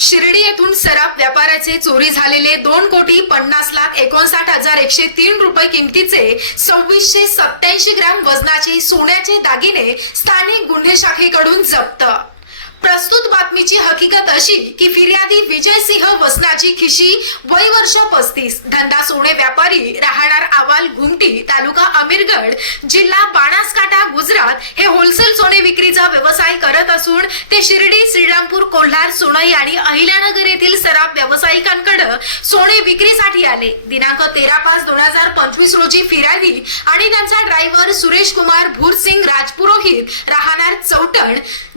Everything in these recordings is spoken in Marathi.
शिर्डी येथून सराफ व्यापाराचे चोरी झालेले दोन कोटी पन्नास लाख एकोणसाठ हजार एकशे तीन रुपये किमतीचे सव्वीसशे सत्याऐंशी ग्रॅम वजनाचे सोन्याचे दागिने स्थानिक गुन्हे शाखेकडून जप्त. प्रस्तुत बातमीची हकीकत अशी की फिर्यादी विजय सिंह वसनाची खिशी वय वर्ष पस्तीस. धंदा सोने व्यापारी राहणार आवाल घुमटी तालुका अमीरगड जिल्हा बाणासकाटा गुजरात हे होलसेल सोने विक्रीचा व्यवसाय करत असून ते शिर्डी श्रीरामपूर कोल्हार सोनई आणि अहिल्यानगर येथील सराफ व्यावसायिकांकडे सोने विक्रीसाठी आले. दिनांक तेरा पाच दोन हजार पंचवीस रोजी फिरावी आणि त्यांचा ड्रायव्हर सुरेश कुमार भूरसिंग राजपुरोहित राहणार चौटण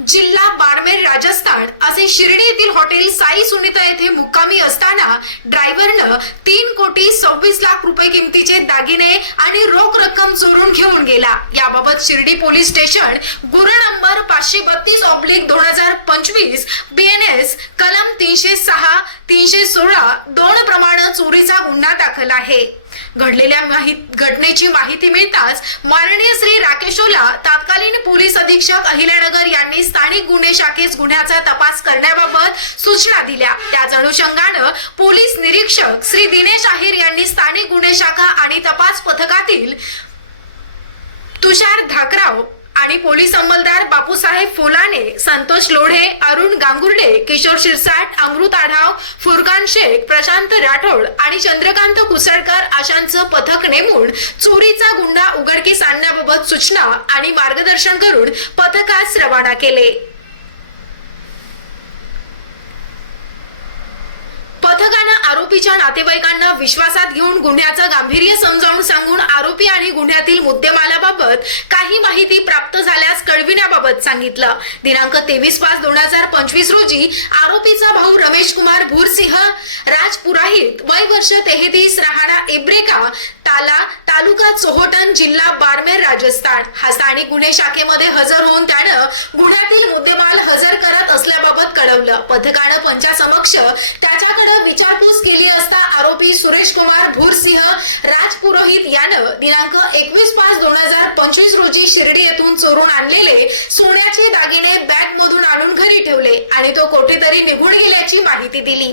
जिल्हा बाडमेर राजस्थान. असे शिर्डी येथील हॉटेल साई सुनीता येथे मुक्कामी असताना ड्रायव्हरनं तीन कोटी सव्वीस लाख रुपये किमतीचे दागिने आणि रोख रक्कम चोरून घेऊन गेला. याबाबत शिर्डी पोलीस स्टेशन गुरण नंबर पाचशे बत्तीस ऑब्लिक दोन हजार पंचवीस बी एन एस कलम तीनशे सहा तीनशे सोळा दोन प्रमाण चोरीचा गुन्हा दाखल आहे. घडलेल्या माहीत घटनेची माहिती मिळताच माननीय श्री राकेशोला तात्कालीन पोलीस अधीक्षक अहिल्यानगर यांनी स्थानिक गुन्हे शाखेस गुन्ह्याचा तपास करण्याबाबत सूचना दिल्या. त्याच अनुषंगानं पोलीस निरीक्षक श्री दिनेश अहिर यांनी स्थानिक गुन्हे शाखा आणि तपास पथकातील तुषार धाकराव आणि पोलीस अंमलदार बापूसाहेब फोलाने संतोष लोढे अरुण गांगुर्डे किशोर शिरसाट अमृत आढाव फुरकान शेख प्रशांत राठोड आणि चंद्रकांत कुसळकर अशांचं पथक नेमून चोरीचा गुन्हा उघडकीस आणण्याबाबत सूचना आणि मार्गदर्शन करून पथकास रवाना केले. पथकानं आरोपीच्या नातेवाईकांना विश्वासात घेऊन गुन्ह्याचं गांभीर्य समजावून सांगून आरोपी आणि गुन्ह्यातील मुद्देमालाबाबत काही माहिती प्राप्त झाल्यास कळविण्याबाबत सांगितलं. दिनांक तेवीस पाच दोन हजार पंचवीस रोजी आरोपीचा भाऊ रमेश कुमार भूरसिंह राजपुराहित वय वर्ष तेहतीस राहणार इब्रेका ताला तालुका चोहोटन जिल्हा बारमेर राजस्थान. हा स्थानिक गुन्हे शाखेमध्ये हजर होऊन त्यानं गुन्ह्यातील मुद्देमाल हजर करत असल्याबाबत कळवलं. पथकानं पंचासमक्ष त्याच्याकडे विचारपूस केली असता आरोपी सुरेश कुमार भूरसिंह राजपुरोहित यानं दिनांक एकवीस पाच दोन हजार पंचवीस रोजी शिर्डी येथून चोरून आणलेले सोन्याचे दागिने बॅग मधून आणून घरी ठेवले आणि तो कोठेतरी निघून गेल्याची माहिती दिली.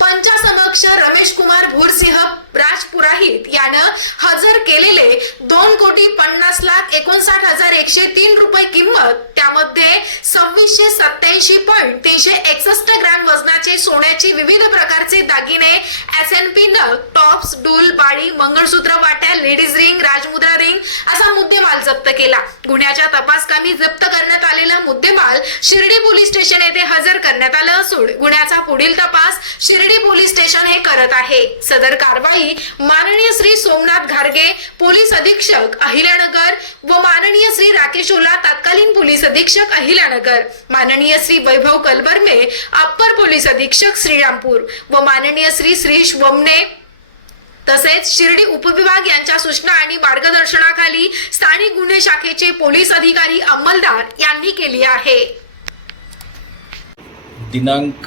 पंचासमक्ष रमेश कुमार भूरसिंह राज पुरोहित यानं हजर केलेले दोन कोटी पन्नास लाख एकोणसाठ हजार एकशे तीन रुपये किंमत त्यामध्ये सव्वीसशे सत्याऐंशी पॉईंट तीनशे एकसष्ट ग्रॅम वजनाचे सोन्याचे विविध प्रकारचे दागिने एस एन पी न टॉप्स डूल बाळी मंगळसूत्र वाट्या लेडीज रिंग राजमुद्रा रिंग असा मुद्देमाल जप्त केला. गुन्ह्याच्या तपासकामी जप्त करण्यात आलेला मुद्देमाल शिर्डी पोलीस स्टेशन येथे हजर करण्यात आलं असून गुन्ह्याचा पुढील तपास शिर्डी करत आहे. सदर कारवाई माननीय श्री सोमनाथ घारगे पोलीस अधीक्षक अहिल्यानगर व माननीय श्री राकेश ओला तत्कालीन पोलीस अधीक्षक अहिल्यानगर माननीय श्री वैभव कलबर्मे अप्पर पोलीस अधीक्षक श्रीरामपूर व माननीय श्री श्रीश वमने तसेच शिर्डी उपविभाग यांच्या सूचना आणि मार्गदर्शनाखाली स्थानिक गुन्हे शाखेचे पोलीस अधिकारी अंमलदार यांनी केली आहे. दिनांक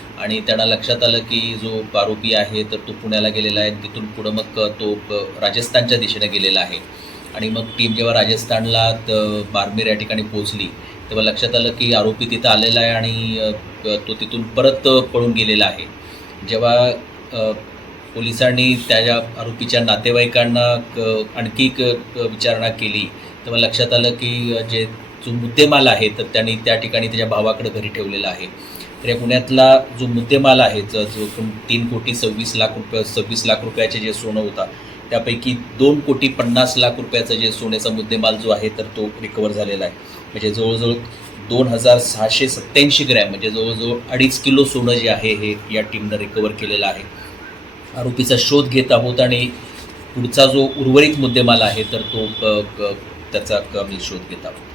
आणि त्यांना लक्षात आलं की जो आरोपी आहे तर तो पुण्याला गेलेला आहे. तिथून पुढं मग तो राजस्थानच्या दिशेने गेलेला आहे. आणि मग टीम जेव्हा राजस्थानला बारमेर या ठिकाणी पोहोचली तेव्हा लक्षात आलं की आरोपी तिथं आलेला आहे आणि तो तिथून परत पळून गेलेला आहे. जेव्हा पोलिसांनी त्या आरोपीच्या नातेवाईकांना क- आणखी एक विचारणा केली तेव्हा लक्षात आलं की जे जो मुद्देमाल आहे तर त्यांनी त्या ठिकाणी त्याच्या भावाकडे घरी ठेवलेला आहे. तर या पुण्यातला जो मुद्देमाल आहे जो जो तीन कोटी सव्वीस लाख रुपये सव्वीस लाख रुपयाचे जे सोनं होता त्यापैकी दोन कोटी पन्नास लाख रुपयाचा जे सोन्याचा मुद्देमाल जो आहे तर तो रिकवर झालेला आहे. म्हणजे जवळजवळ दोन हजार सहाशे सत्त्याऐंशी ग्रॅम म्हणजे जवळजवळ अडीच किलो सोनं जे आहे हे या टीमनं रिकवर केलेलं आहे. आरोपीचा शोध घेत आहोत आणि पुढचा जो उर्वरित मुद्देमाल आहे तर तो त्याचा क- आम्ही शोध घेत आहोत.